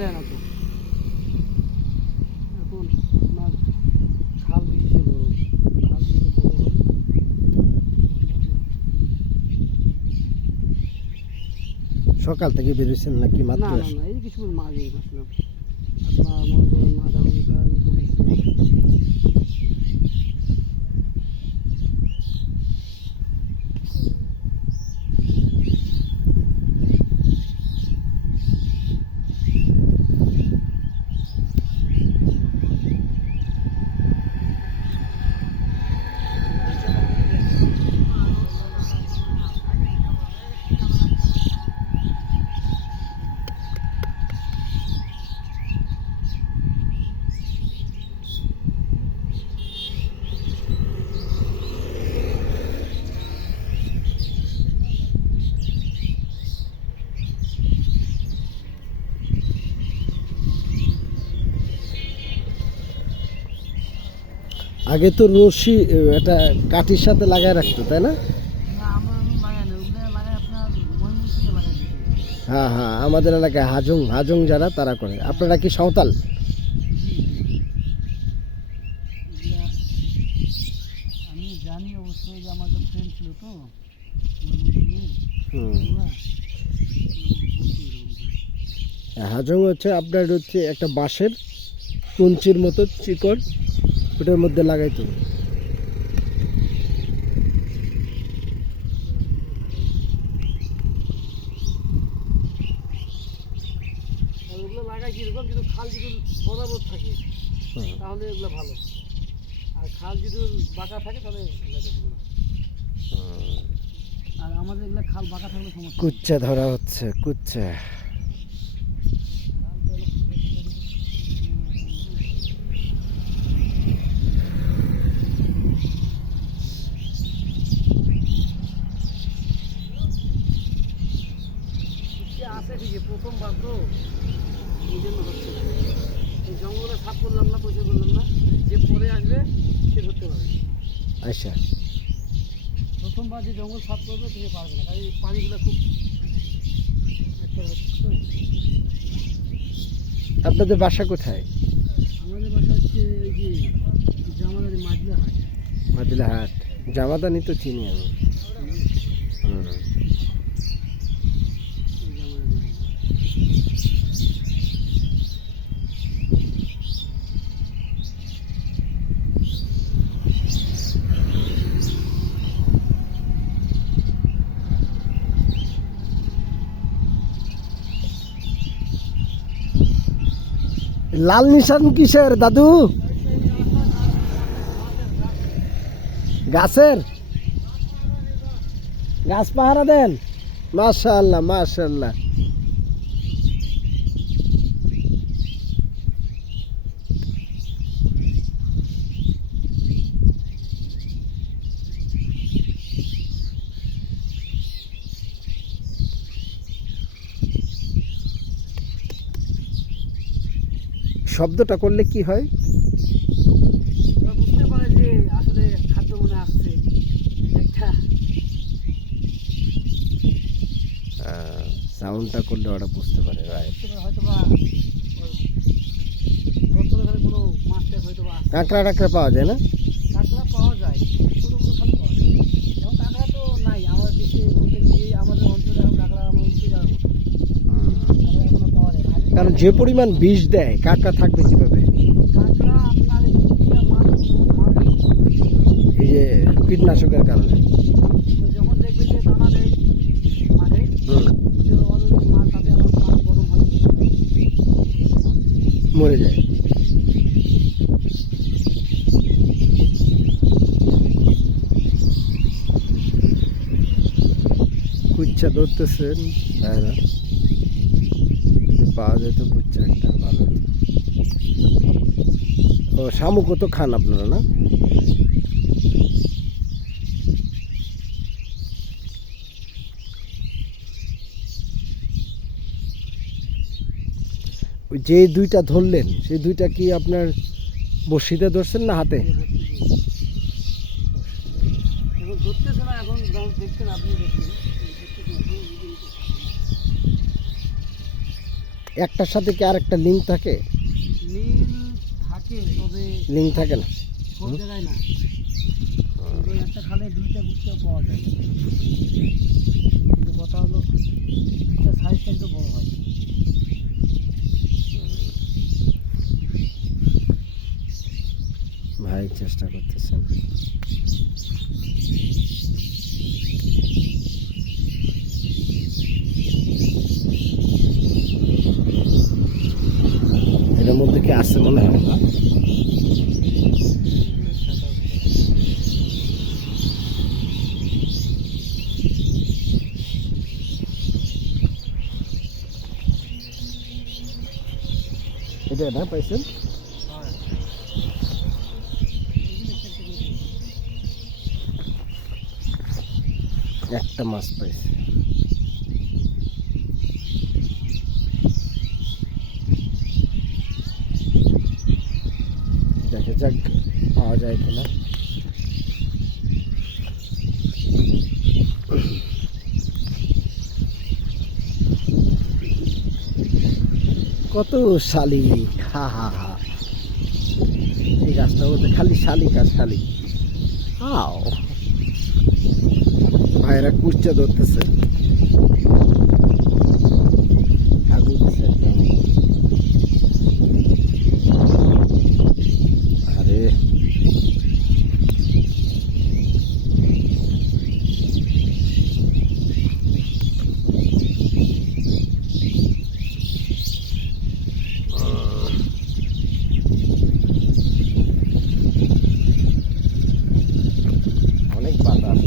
যায় না তো। এখন খাল দিচ্ছে বড়। খাল যদি বড় হয় সকাল থেকে বেরোছেন নাকি মাত্র? না না এই কিছু মাঝে আসলাম। আপনার মনে করেন আধা ঘণ্টা। আগে তো রশি এটা কাঠির সাথে লাগায় রাখতো তাই না? না হ্যাঁ হ্যাঁ আমাদের এলাকায় হাজং হাজং যারা তারা করে। আপনারা কি সাঁওতাল? আমি জানি অবশ্যই যে আমার একটা ফ্রেন্ড ছিল তো ময়মনসিংহে। হুম। ওরা ওরা বলতো এরকম করে। হাজং হচ্ছে আপনার হচ্ছে একটা বাঁশের কুঞ্চির মতো চিকন ওটার মধ্যে লাগাইতো। লাগাই কীরকম যদি খাল যদি বরাবর থাকে তাহলে এগুলো ভালো। আর খাল যদি বাঁকা থাকে তাহলে আর আমাদের এগুলো খাল বাঁকা থাকলে সমস্যা। কুচ্চা ধরা হচ্ছে কুচ্চা। সে আছে ঠিকই প্রথমবার তো এই জন্য হচ্ছে না। এই জঙ্গলে সাফ করলাম না পয়সা করলাম না যে পরে আসবে সে ধরতে পারবে আচ্ছা। প্রথমবার যে জঙ্গল সাফ করবে সে পারবে না। কারণ এই পানিগুলো খুব আপনাদের বাসা কোথায়? আমাদের বাসা হচ্ছে এই যে জামালারি মাজলা হাট মাদিলা হাট জামাদানি তো চিনি আমি হুম। এই জামালারি হাট। লাল নিশান কিসের দাদু? গাছের? গাছ পাহারা দেন? মাশাল্লাহ মাশাআল্লাহ। শব্দটা করলে কি হয়? বুঝতে পারে যে আসলে খাদ্য মনে আসছে একটা সাউন্ডটা করলে ওরা বুঝতে পারে কাঁকড়া টাকড়া পাওয়া যায় না? কাঁকড়া পাওয়া যায় ছোটো ছোটো খালি পাওয়া যায় এখন কাঁকড়া তো নাই আমাদের দেশে বলতে গিয়ে আমাদের অঞ্চলে এখন কাঁকড়া আমার উঠে যাওয়ার মতো কাঁকড়া এখনও পাওয়া যায় না আগে কারণ যে পরিমাণ বিষ দেয় কাঁকড়া থাকবে কীভাবে? এই যে কীটনাশকের কারণে। মরে যায়। কুচ্ছা ধরতেছেন। পাওয়া যায় তো কুচ্ছা একটা ভালো ও, শামুকও তো খান আপনারা, না? যে দুইটা ধরলেন, সেই দুইটা কি আপনার বড়শিতে ধরছেন না হাতে? এখন দেখছেন আপনি দেখছেন একটার সাথে কি আরেকটা লিঙ্ক থাকে? নীল থাকে তবে লিঙ্ক থাকে না। সব জায়গায় না একটা খালে দুইটা পাওয়া যায়। কিন্তু কথা হলো সাইজটা একটু বড় হয়। ভাই চেষ্টা করতেছেন। মধ্যে কি আছে মনে হয়? এটা না পাইছেন? হয় একটা মাছ পাইছে। যাক, পাওয়া যায় কিনা। কত শালিক, হা হা হা। এই গাছটার বলতে খালি শালিক আর শালিক। হাও। ভাইরা কুচ্চা ধরতেছে। আরে অনেক বাতাস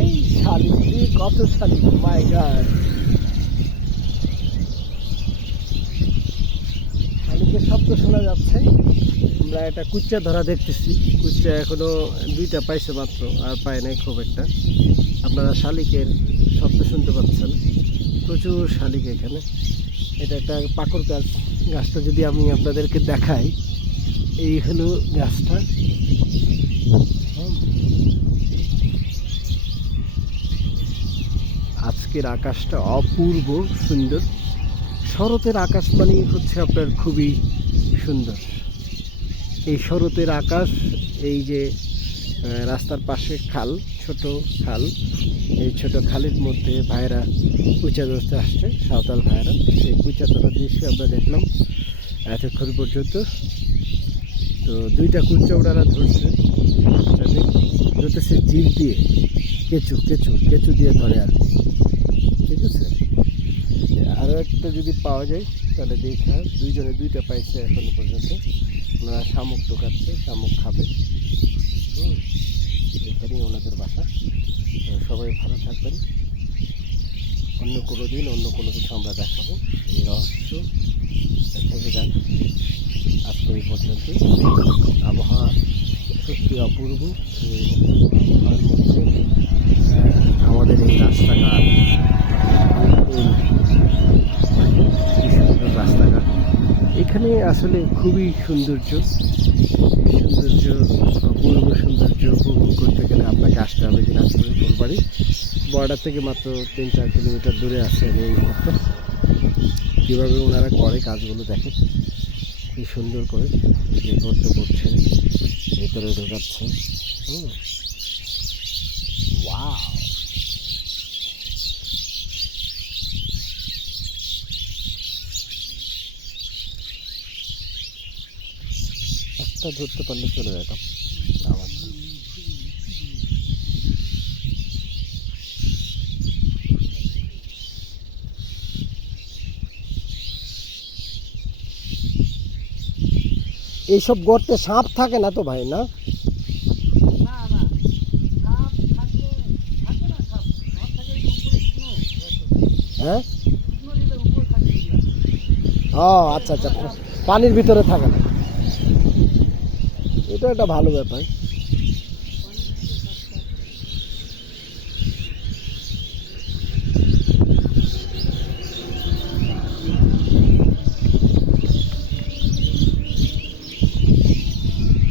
এই শালিক রে, কত শালিক মাই গড শালিকের শব্দ শোনা যাচ্ছে আমরা একটা কুচ্চা ধরা দেখতেছি কুচ্চা এখনও দুইটা পাইছে মাত্র আর পায় নাই খুব একটা আপনারা শালিকের শব্দ শুনতে পাচ্ছেন প্রচুর শালিক এখানে এটা একটা পাকড় গাছ গাছটা যদি আমি আপনাদেরকে দেখাই এই হলো গাছটা আজকের আকাশটা অপূর্ব সুন্দর। শরতের আকাশ মানে হচ্ছে আপনার খুবই সুন্দর। এই শরতের আকাশ, এই যে রাস্তার পাশে খাল, ছোট খাল, এই ছোট খালের মধ্যে ভাইরা কুচা ধরতে আসছে, সাঁওতাল ভাইরা। সেই কুচা ধরার দৃশ্য আমরা দেখলাম এতক্ষণ পর্যন্ত। তো দুইটা কুচা ওনারা ধরছে। ধরতেছে জিপ দিয়ে, কেঁচু কেঁচু কেঁচু দিয়ে ধরে আর। ঠিক আছে? আরও একটা যদি পাওয়া যায়, তাহলে দেখা দুইজনে দুইটা পাইছে এখনও পর্যন্ত। ওনারা শামুক টোকাচ্ছে শামুক খাবে। এখানেই ওনাদের বাসা। সবাই ভালো থাকবেন। অন্য কোনো দিন অন্য কোনো কিছু আমরা দেখাবো। এই রহস্য থেকে যান আজকে এই পর্যন্ত আবহাওয়া সত্যি অপূর্ব। আমাদের এই রাস্তাঘাট রাস্তাঘাট। এখানে আসলে খুবই সৌন্দর্য। সৌন্দর্য, অপূর্ব সৌন্দর্য উপভোগ করতে গেলে আপনাকে আসতে হবে দিনাজপুরের ফুলবাড়ি বর্ডার থেকে মাত্র তিন চার কিলোমিটার দূরে আছে আমি এই মুহূর্তে। কীভাবে ওনারা করে কাজগুলো দেখে কি সুন্দর করে যে করতে করছে ভেতরে ঢোকাচ্ছে হুম ওয়াও একটা ধরতে পারলে চলে যেতাম আমার এইসব গর্তে সাপ থাকে না তো ভাই না? হ্যাঁ। ও আচ্ছা আচ্ছা পানির ভিতরে থাকে না। এটা একটা ভালো ব্যাপার।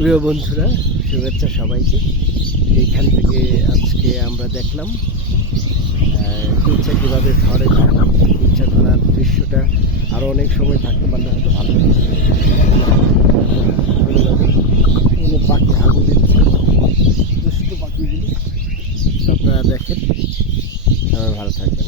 প্রিয় বন্ধুরা, শুভেচ্ছা সবাইকে। এইখান থেকে আজকে আমরা দেখলাম কুচ্চা কীভাবে ধরে কুচ্চা ধরার দৃশ্যটা আরও অনেক সময় থাকতে পারলে হয়তো ভালো হতো। পাখি হাগু দিচ্ছে, দুষ্ট পাখিগুলি। আপনারা দেখেন আমার ভালো থাকবেন।